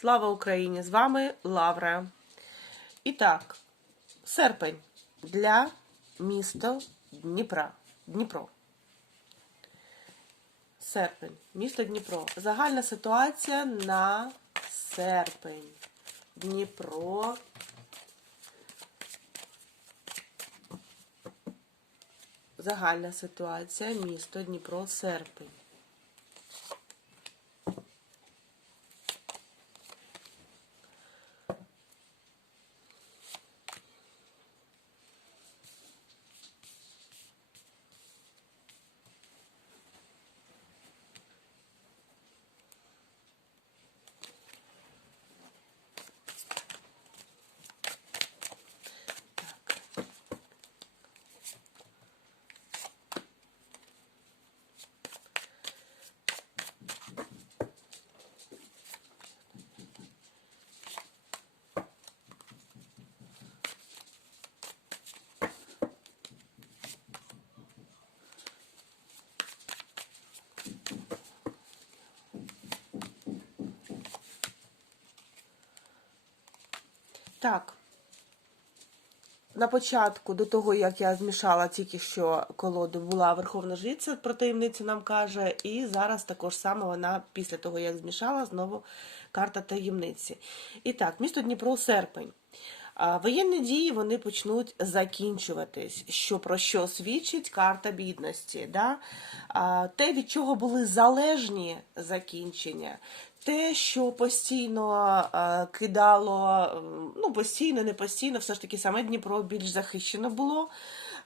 Слава Україні! З вами Лавра. І так, серпень для міста Дніпра. Дніпро. Серпень. Місто Дніпро. Загальна ситуація на серпень. Дніпро. Загальна ситуація. Місто Дніпро. Серпень. Так. На початку, до того, як я змішала тільки що колоду, була Верховна Жриця, про таємницю нам каже, і зараз також саме вона, після того, як змішала, знову карта таємниці. І так, місто Дніпро, серпень. Воєнні дії вони почнуть закінчуватись, що про що свідчить карта бідності. Да? Те, від чого були залежні закінчення, те, що постійно кидало, ну постійно, не постійно, все ж таки саме Дніпро більш захищено було.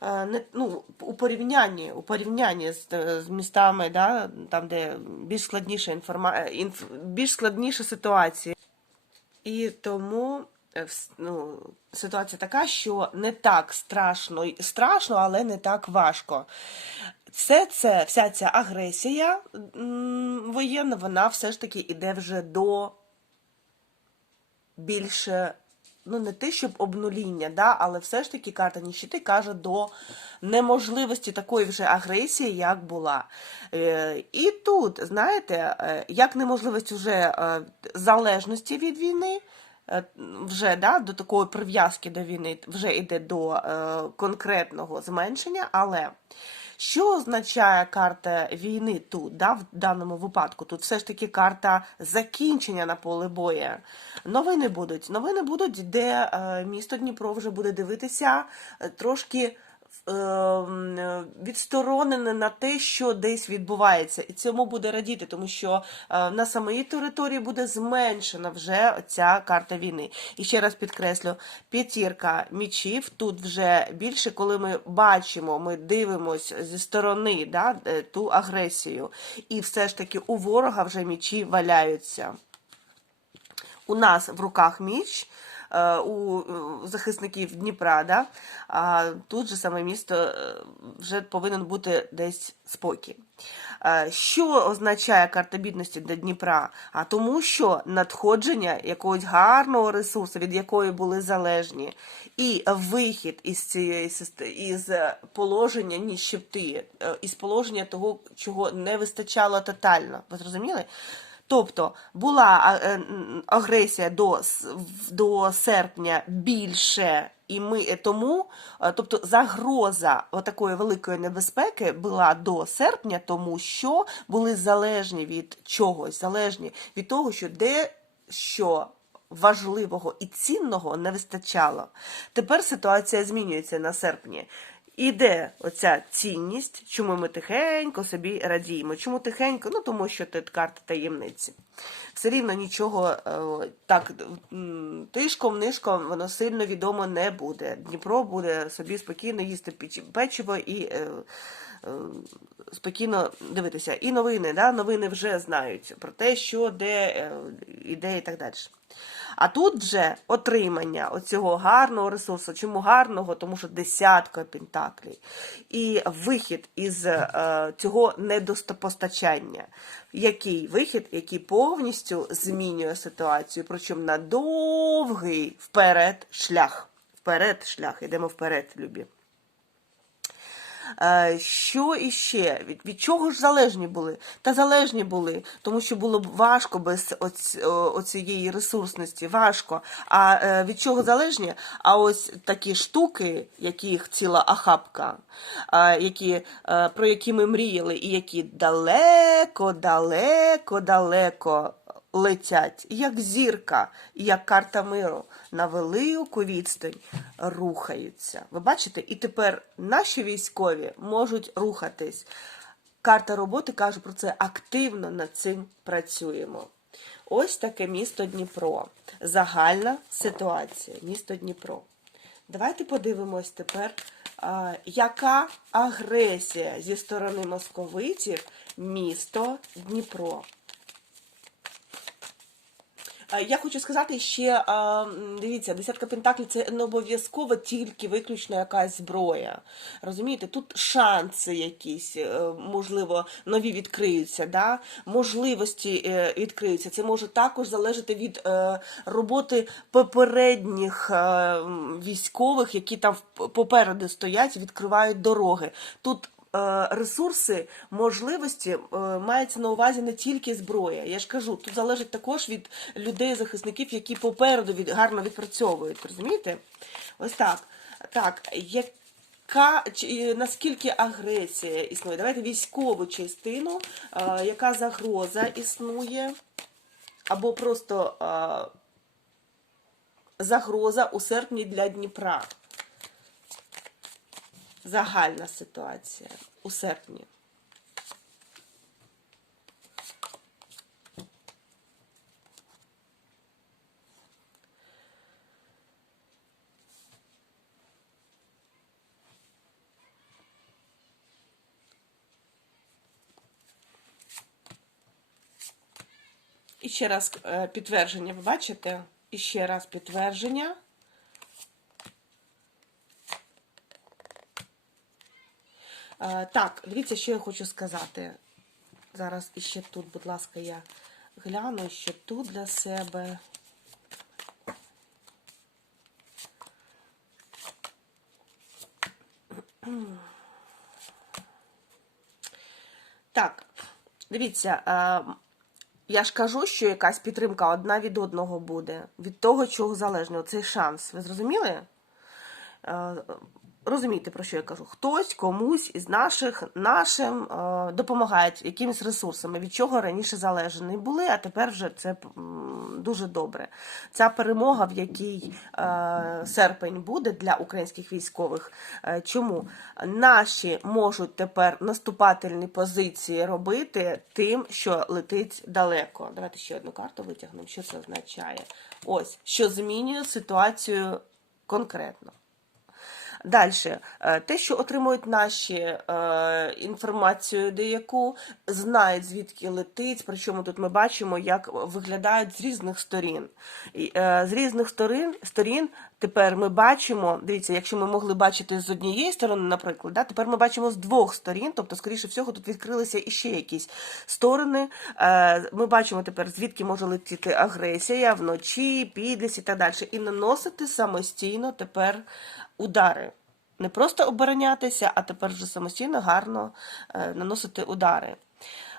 Не, ну, у порівнянні, у порівнянні з, з містами, да, там, де більш складніша інформа... інф... більш складніша ситуація. І тому ну, ситуація така, що не так страшно, страшно, але не так важко. Все це, вся ця агресія воєнна, вона все ж таки іде вже до більше, ну не те, щоб обнуління, да, але все ж таки карта Ніщити каже до неможливості такої вже агресії, як була. Е, і тут, знаєте, е, як неможливість вже е, залежності від війни. Е, Вже да, до такої прив'язки до війни вже йде до е, конкретного зменшення, але що означає карта війни тут, да, в даному випадку? Тут все ж таки карта закінчення на поле боя. Новини будуть. Новини будуть, де е, місто Дніпро вже буде дивитися трошки відсторонене на те, що десь відбувається, і цьому буде радіти, тому що е, на самій території буде зменшена вже ця карта війни. І ще раз підкреслю: п'ятірка мічів тут вже більше, коли ми бачимо, ми дивимося зі сторони да, е, ту агресію, і все ж таки у ворога вже мічі валяються. У нас в руках міч. Е, У е, захисників Дніпра, да? а тут же саме місто е, вже повинен бути десь спокій. Що означає карта бідності для Дніпра? А тому, що надходження якогось гарного ресурсу, від якої були залежні, і вихід із цієї із положення ніщити, е, із положення того, чого не вистачало тотально. Ви зрозуміли? Тобто була е, агресія до, до серпня більше, і ми е, тому, е, тобто загроза такої великої небезпеки була до серпня, тому що були залежні від чогось, залежні від того, що де що важливого і цінного не вистачало. Тепер ситуація змінюється на серпні. Іде оця цінність, чому ми тихенько собі радіємо. Чому тихенько? Ну тому що тут карта таємниці. Все рівно нічого е, так тишком, нишком воно сильно відомо не буде. Дніпро буде собі спокійно їсти печиво і е, спокійно дивитися. І новини, да? новини вже знають про те, що де е, іде і так далі. А тут вже отримання оцього гарного ресурсу. Чому гарного? Тому що десятка пентаклей. І вихід із е, цього недостопостачання. Який вихід, який повністю змінює ситуацію, причому на довгий вперед шлях. Вперед шлях, йдемо вперед, любі. Е, Що іще? Від, від чого ж залежні були? Та залежні були, тому що було б важко без оць, оцієї ресурсності, важко. А е, від чого залежні? А ось такі штуки, яких ціла ахапка, які, е, про які ми мріяли, і які далеко, далеко, далеко летять, як зірка, як карта миру, на велику відстань рухаються. Ви бачите? І тепер наші військові можуть рухатись. Карта роботи каже про це активно над цим працюємо. Ось таке місто Дніпро. Загальна ситуація. Місто Дніпро. Давайте подивимось тепер, яка агресія зі сторони московитів місто Дніпро. Е, Я хочу сказати ще, дивіться, десятка пентаклів це не обов'язково тільки виключно якась зброя. Розумієте, тут шанси якісь, е, можливо, нові відкриються, да? можливості е, відкриються. Це може також залежати від е, роботи попередніх е, військових, які там попереду стоять, відкривають дороги. Тут е, ресурси, можливості е, мається на увазі не тільки зброя. Я ж кажу, тут залежить також від людей, захисників, які попереду від, гарно відпрацьовують. Розумієте? Ось так. Так, яка чи- наскільки агресія існує? Давайте військову частину, е, яка загроза існує, або просто е, загроза у серпні для Дніпра. Загальна ситуація у серпні. І ще раз е, підтвердження, ви бачите? І ще раз підтвердження. Так, дивіться, що я хочу сказати. Зараз іще тут, будь ласка, я гляну, що тут для себе. Так, дивіться, е, я ж кажу, що якась підтримка одна від одного буде, від того, чого залежно. Цей шанс. Ви зрозуміли? Розумієте, про що я кажу? Хтось комусь із наших нашим е, допомагає якимись ресурсами, від чого раніше залежні були, а тепер вже це дуже добре. Ця перемога, в якій е, серпень буде для українських військових. Е, чому наші можуть тепер наступательні позиції робити тим, що летить далеко? Давайте ще одну карту витягнемо. Що це означає? Ось що змінює ситуацію конкретно. Далі, те, що отримують наші е, інформацію, деяку знають звідки летить. Причому тут ми бачимо, як виглядають з різних сторін. І, е, з різних сторін сторін тепер ми бачимо. Дивіться, якщо ми могли бачити з однієї сторони, наприклад, да, тепер ми бачимо з двох сторін. Тобто, скоріше всього, тут відкрилися іще якісь сторони. Е, ми бачимо тепер, звідки може летіти агресія вночі, підлість і так далі. І наносити самостійно тепер удари. Не просто оборонятися, а тепер вже самостійно гарно е, наносити удари.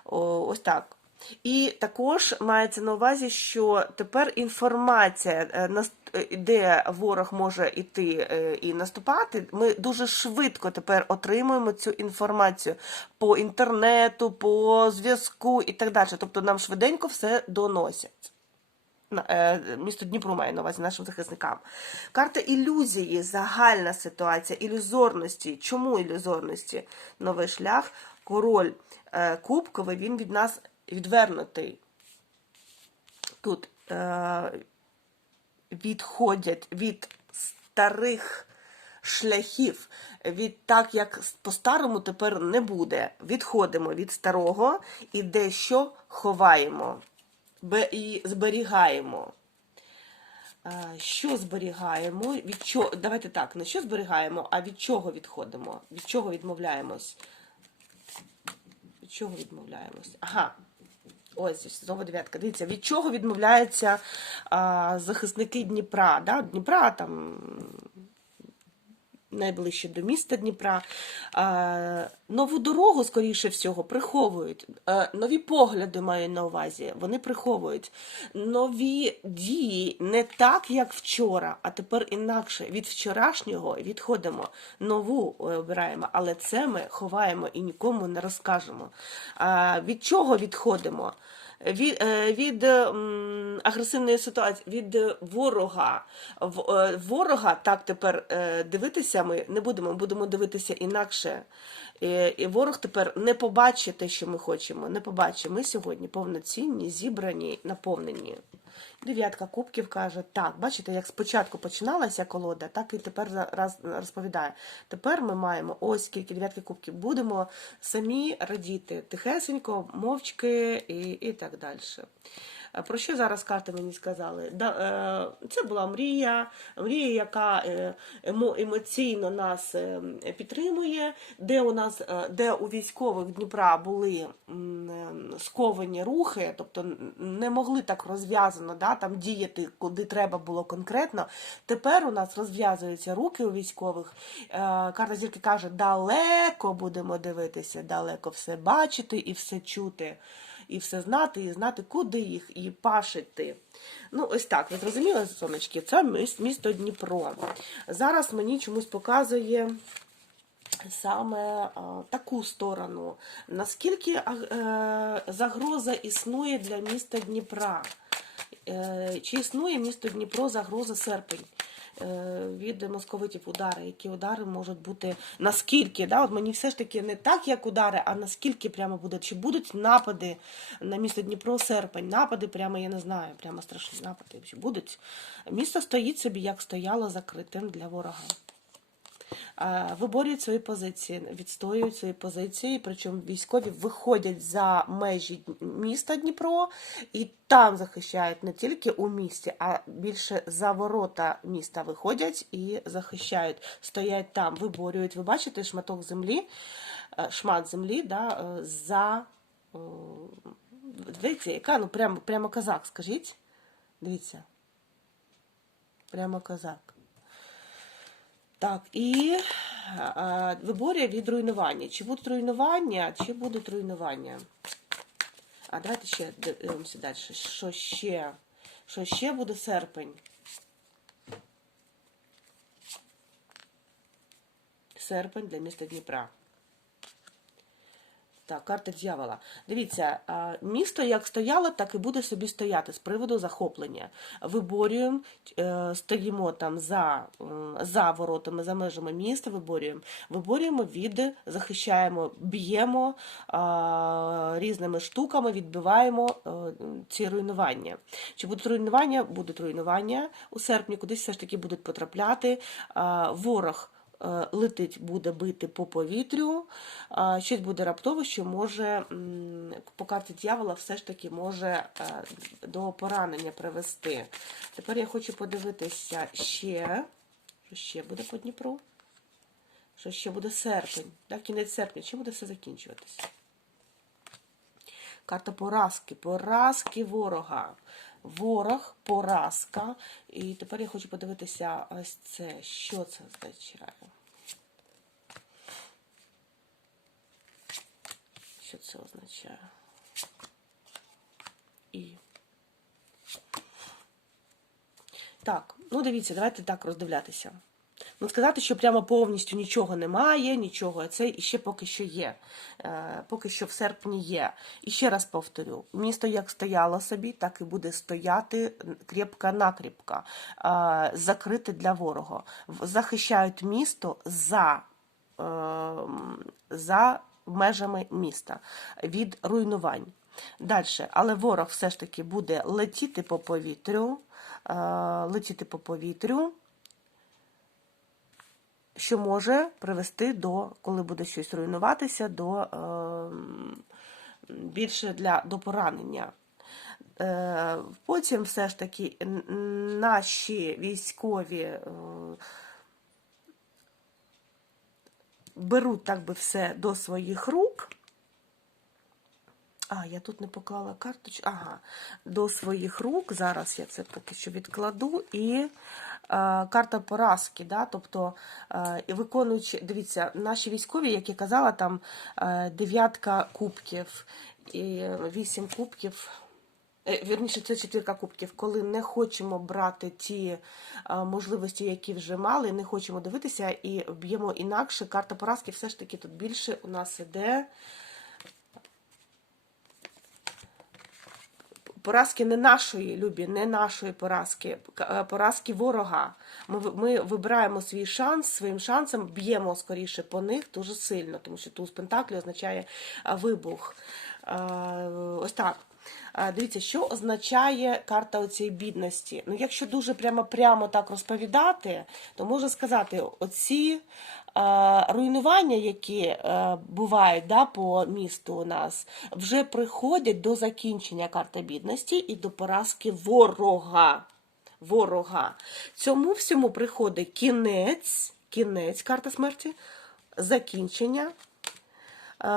Ось так. І також мається на увазі, що тепер інформація, е, е, де ворог може йти е, і наступати, ми дуже швидко тепер отримуємо цю інформацію по інтернету, по зв'язку і так далі. Тобто нам швиденько все доносять. Місто Дніпро має на увазі нашим захисникам. Карта ілюзії, загальна ситуація, ілюзорності. Чому ілюзорності? Новий шлях, король кубковий, він від нас відвернутий. Тут е, відходять від старих шляхів, від так, як по-старому тепер не буде. Відходимо від старого і дещо ховаємо і зберігаємо. Що зберігаємо? Від чого? Давайте так, не що зберігаємо, а від чого відходимо? Від чого відмовляємось? Від чого відмовляємось? Ага. Ось знову дев'ятка. Дивіться, від чого відмовляються а, захисники Дніпра? Да? Дніпра там найближче до міста Дніпра. Е, Нову дорогу, скоріше всього, приховують. Е, Нові погляди маю на увазі. Вони приховують. Нові дії не так, як вчора, а тепер інакше. Від вчорашнього відходимо. Нову е, обираємо, але це ми ховаємо і нікому не розкажемо. Від чого відходимо? Від, е, від е, агресивної ситуації, від ворога. Е, Ворога так тепер е, дивитися ми не будемо, будемо дивитися інакше. І ворог тепер не побачить те, що ми хочемо. Не побачить. Ми сьогодні повноцінні, зібрані, наповнені. Дев'ятка кубків каже, так, бачите, як спочатку починалася колода, так і тепер розповідає. Тепер ми маємо ось скільки дев'ятки кубків. Будемо самі радіти тихесенько, мовчки і, і так далі. Е, Про що зараз карти мені сказали? Е, це була мрія, мрія, яка е, емоційно нас підтримує, де у нас, де у військових Дніпра були сковані рухи, тобто не могли так розв'язано да, там діяти, куди треба було конкретно. Тепер у нас розв'язуються руки у військових. Карта зірки каже, далеко будемо дивитися, далеко все бачити і все чути і все знати, і знати, куди їх і пашити. Ну, ось так, ви зрозуміли, сонечки, це місто Дніпро. Зараз мені чомусь показує. Саме а, таку сторону. Наскільки е, загроза існує для міста Дніпра? Е, чи існує місто Дніпро загроза серпень? Е, Від московитів удари, які удари можуть бути наскільки, да, от мені все ж таки не так, як удари, а наскільки прямо буде, чи будуть напади на місто Дніпро серпень, напади прямо, я не знаю, прямо страшні напади, чи будуть. Місто стоїть собі, як стояло закритим для ворога. Е, Виборюють свої позиції, відстоюють свої позиції, причому військові виходять за межі міста Дніпро і там захищають не тільки у місті, а більше за ворота міста виходять і захищають, стоять там, виборюють. Ви бачите шматок землі, е, шмат землі да, е, за. Дивіться, яка ну прямо, прямо козак, скажіть. Дивіться. Прямо козак. Так, і е, виборює від руйнування. Чи будуть руйнування, чи будуть руйнування? А давайте ще дивимося далі. Що ще? Що ще буде серпень? Серпень для міста Дніпра. Так, карта дьявола. Дивіться, місто як стояло, так і буде собі стояти з приводу захоплення. Виборюємо, е, стоїмо там за, за воротами, за межами міста, виборюємо. Виборюємо від, захищаємо, б'ємо різними штуками, відбиваємо е, ці руйнування. Чи будуть руйнування? Будуть руйнування у серпні, кудись все ж таки будуть потрапляти. Ворог летить, буде бити по повітрю, щось буде раптово, що може по карті дьявола все ж таки може е, до поранення привести. Тепер я хочу подивитися ще, що ще буде по Дніпру. Що ще буде серпень, так, кінець серпня, чим буде все закінчуватися? Карта поразки, поразки ворога. Ворог, поразка. І тепер я хочу подивитися ось це. Що це означає? Що це означає? І. Так, ну дивіться, давайте так роздивлятися. Ну, сказати, що прямо повністю нічого немає, нічого, це іще поки що є. Е, поки що в серпні є. І ще раз повторю: місто як стояло собі, так і буде стояти крепка-накріпка, е, закрите для ворога. Захищають місто за, е, за межами міста від руйнувань. Далі, але ворог все ж таки буде летіти по повітрю, летіти по повітрю що може привести до, коли буде щось руйнуватися, до е, більше для до поранення. Е, потім все ж таки наші військові е, беруть так би все до своїх рук. А, я тут не поклала карточку. Ага, до своїх рук. Зараз я це поки що відкладу. І е, карта поразки. Да? Тобто, е, виконуючи, дивіться, наші військові, як я казала, там е, дев'ятка кубків і вісім кубків. Вірніше, це четвірка кубків, коли не хочемо брати ті можливості, які вже мали, не хочемо дивитися і б'ємо інакше. Карта поразки все ж таки тут більше у нас іде. Поразки не нашої, любі, не нашої поразки, е, поразки ворога. Ми, ми вибираємо свій шанс, своїм шансом б'ємо скоріше по них дуже сильно, тому що туз Пентаклі означає е, вибух. Е, Ось так. Дивіться, що означає карта оцієї бідності. Ну, якщо дуже прямо прямо так розповідати, то можна сказати, оці руйнування, які е, бувають да, по місту у нас, вже приходять до закінчення карти бідності і до поразки ворога. Ворога. Цьому всьому приходить кінець, кінець карта смерті, закінчення. Е,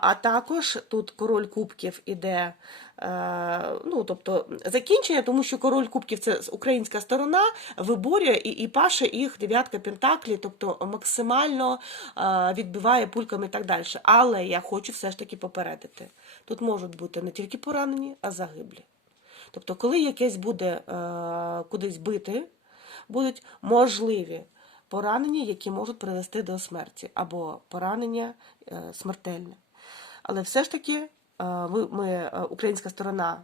А також тут король кубків іде, е, ну тобто закінчення, тому що король кубків це українська сторона виборює і, і паше їх дев'ятка пентаклі, тобто максимально е, відбиває пульками і так далі. Але я хочу все ж таки попередити: тут можуть бути не тільки поранені, а загиблі. Тобто, коли якесь буде кудись бити, будуть можливі поранення, які можуть привести до смерті, або поранення е, смертельне. Але все ж таки, е, ми, е, українська сторона.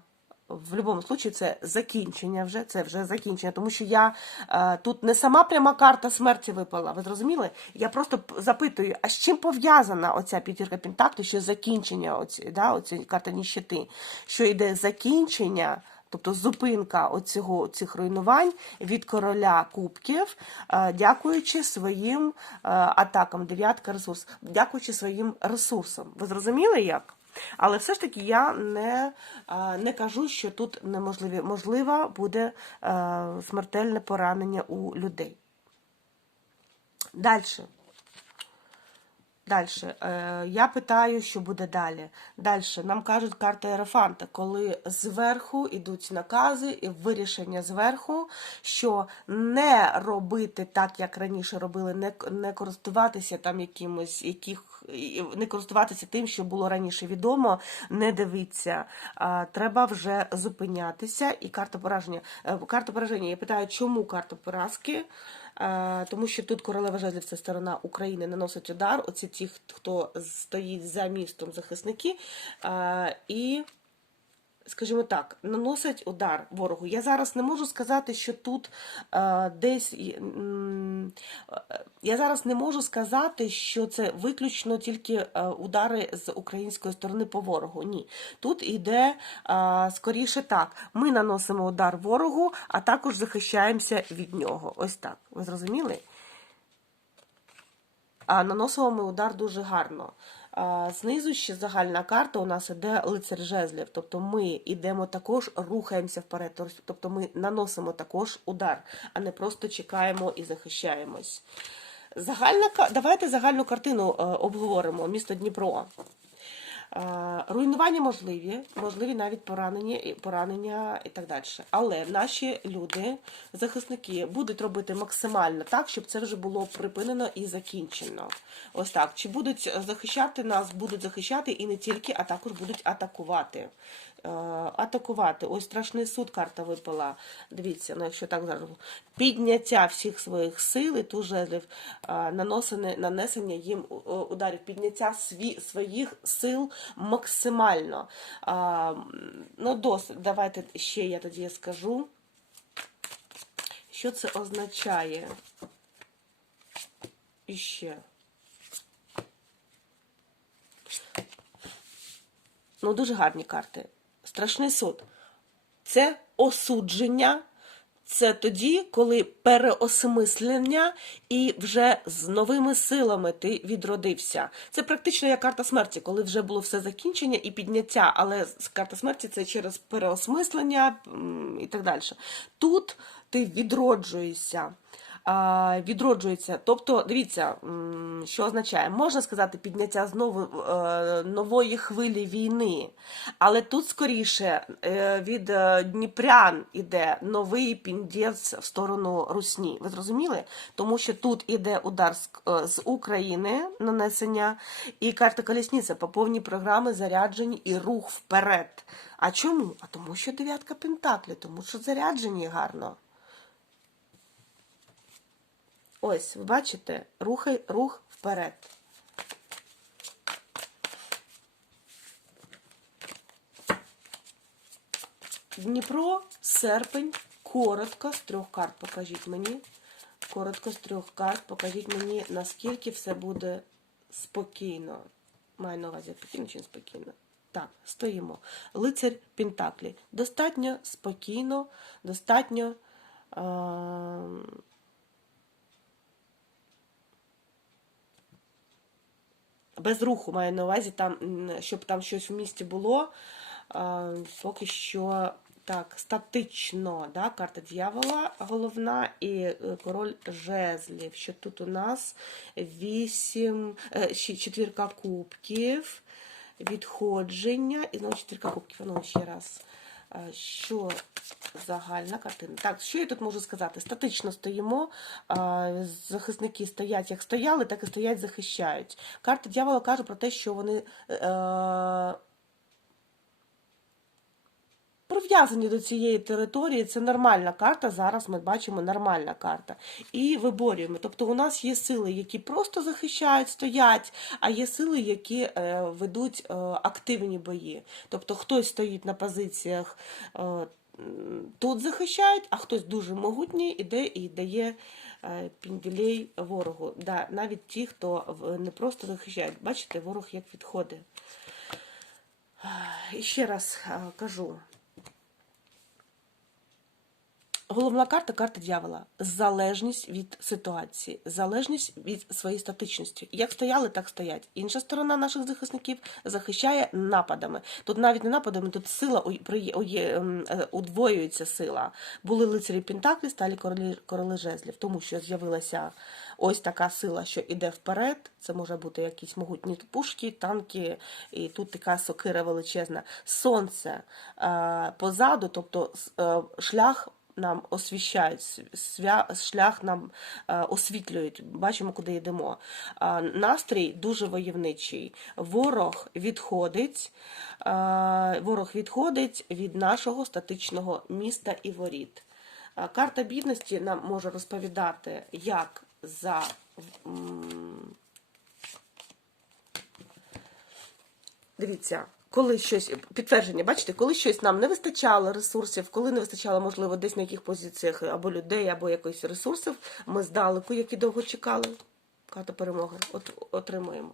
В будь-якому випадку це закінчення вже, це вже закінчення, тому що я е, тут не сама пряма карта смерті випала, ви зрозуміли? Я просто запитую, а з чим пов'язана оця п'ятірка Пентаклів, що закінчення оці, да, оці карта ніщити, що йде закінчення, тобто зупинка оцього, цих руйнувань від короля кубків, е, дякуючи своїм е, атакам, дев'ятка ресурс, дякуючи своїм ресурсам. Ви зрозуміли як? Але все ж таки я не, е, не кажу, що тут неможливі. Можливо, буде смертельне поранення у людей. Далі. Далі. Е, я питаю, що буде далі. Далі. Нам кажуть карта Ерофанта, коли зверху йдуть накази і вирішення зверху, що не робити так, як раніше робили, не, не користуватися там якимось, яких, не користуватися тим, що було раніше відомо, не дивитися. А, треба вже зупинятися. І карта пораження. Е, Карта пораження. Я питаю, чому карта поразки? Е, тому що тут королева жезлів це сторона України наносить удар. Оці ті, хто стоїть за містом захисники. Е, І, скажімо так, наносять удар ворогу. Я зараз не можу сказати, що тут е, десь. е, Я зараз не можу сказати, що це виключно тільки е, удари з української сторони по ворогу. Ні. Тут іде е, скоріше так. Ми наносимо удар ворогу, а також захищаємося від нього. Ось так. Ви зрозуміли? А наносимо ми удар дуже гарно. Знизу ще загальна карта у нас іде лицар жезлів. Тобто ми йдемо також, рухаємося вперед. Тобто ми наносимо також удар, а не просто чекаємо і захищаємось. Загальна, давайте загальну картину е, обговоримо. Місто Дніпро. Е, Руйнування можливі, можливі навіть поранення, поранення і так далі. Але наші люди, захисники, будуть робити максимально так, щоб це вже було припинено і закінчено. Ось так. Чи будуть захищати нас, будуть захищати і не тільки, а також будуть атакувати. Е, Атакувати. Ось страшний суд карта випала. Дивіться, ну якщо так зараз. Підняття всіх своїх сил і тут жезлів, е, наносене, нанесення їм у- ударів, підняття сві, своїх сил максимально. А, ну, досить. Давайте ще я тоді скажу. Що це означає? Іще. Ну, дуже гарні карти. Страшний суд. Це осудження. Це тоді, коли переосмислення і вже з новими силами ти відродився. Це практично як карта смерті, коли вже було все закінчення і підняття, але карта смерті це через переосмислення і так далі. Тут ти відроджуєшся. Відроджується. Тобто, дивіться, що означає, можна сказати, підняття знову е, нової хвилі війни, але тут скоріше е, від е, Дніпрян іде новий піндець в сторону Русні. Ви зрозуміли? Тому що тут іде удар з, України нанесення, і карта колісниця по повній програми заряджені і рух вперед. А чому? А тому що дев'ятка пентаклі, тому що заряджені гарно. Ось, ви бачите, рухай, рух вперед. Дніпро, серпень, коротко з трьох карт покажіть мені. Коротко з трьох карт покажіть мені, наскільки все буде спокійно. Маю на увазі спокійно чи не спокійно. Так, стоїмо. Лицар Пентаклі. Достатньо спокійно, достатньо. Е- без руху маю на увазі, там, щоб там щось в місті було. Поки що так, статично, да, карта дьявола головна і е, король жезлів. Що тут у нас вісім, е, четвірка кубків, відходження, і знову четвірка кубків. Ну, ще раз. А, Що загальна картина? Так, що я тут можу сказати? Статично стоїмо, захисники стоять як стояли, так і стоять, захищають. Карта дьявола каже про те, що вони е, прив'язані до цієї території. Це нормальна карта. Зараз ми бачимо нормальна карта. І виборюємо. Тобто у нас є сили, які просто захищають, стоять, а є сили, які е, ведуть е, активні бої. Тобто хтось стоїть на позиціях. Е, Тут захищають, а хтось дуже могутній іде і дає пінділей ворогу. Да, навіть ті, хто не просто захищають. Бачите, ворог як відходить. І ще раз кажу. Головна карта карта дьявола. Залежність від ситуації, залежність від своєї статичності. Як стояли, так стоять. Інша сторона наших захисників захищає нападами. Тут навіть не нападами, тут сила ем, е, удвоюється сила. Були лицарі Пентаклі, стали королі, короли жезлів, тому що з'явилася ось така сила, що іде вперед. Це може бути якісь могутні пушки, танки, і тут така сокира величезна. Сонце е, позаду, тобто е, шлях нам освіщають, шлях нам е, освітлюють, бачимо, куди йдемо. Настрій дуже войовничий. Ворог відходить, е, ворог відходить від нашого статичного міста і воріт. Карта бідності нам може розповідати, як за Дивіться, коли щось підтвердження, бачите, коли щось нам не вистачало ресурсів, коли не вистачало, можливо, десь на яких позиціях або людей, або якихось ресурсів, ми здалеку, які довго чекали. Карта перемоги от, отримуємо.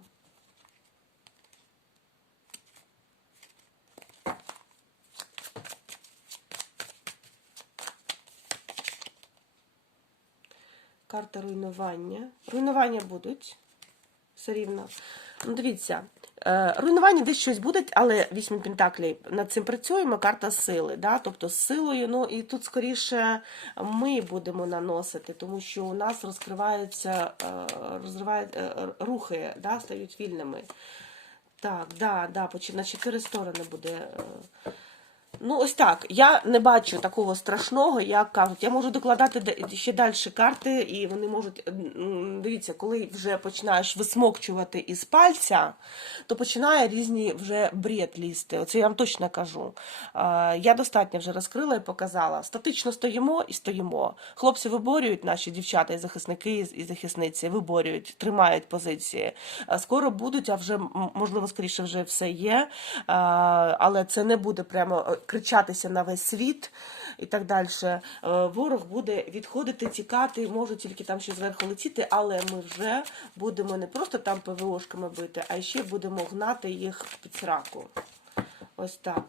Карта руйнування. Руйнування будуть все рівно. Ну, дивіться, руйнування десь щось буде, але вісім пентаклей над цим працюємо. Карта сили, да? тобто з силою. Ну і тут скоріше ми будемо наносити, тому що у нас розкриваються е, розривають, е, рухи, да? стають вільними. Так, да, да, на чотири сторони буде. Ну, ось так. Я не бачу такого страшного, як кажуть. Я можу докладати ще далі карти, і вони можуть. Дивіться, коли вже починаєш висмокчувати із пальця, то починає різні вже бред лізти. Оце я вам точно кажу. Я достатньо вже розкрила і показала. Статично стоїмо і стоїмо. Хлопці виборюють наші дівчата і захисники і захисниці, виборюють, тримають позиції. Скоро будуть, а вже можливо, скоріше вже все є. Але це не буде прямо кричатися на весь світ і так далі. Е, Ворог буде відходити, тікати, може тільки там ще зверху летіти, але ми вже будемо не просто там ПВОшками бити, а ще будемо гнати їх під сраку. Ось так.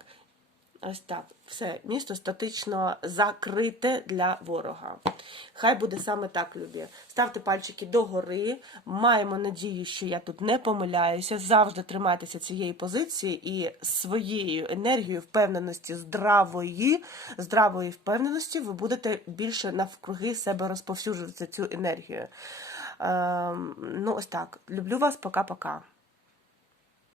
Ось так, все, місто статично закрите для ворога. Хай буде саме так, любі. Ставте пальчики догори. Маємо надію, що я тут не помиляюся. Завжди тримайтеся цієї позиції і своєю енергією впевненості, здравої, здравої впевненості, ви будете більше навкруги себе розповсюджувати цю енергію. Ем, ну, ось так. Люблю вас, пока-пока.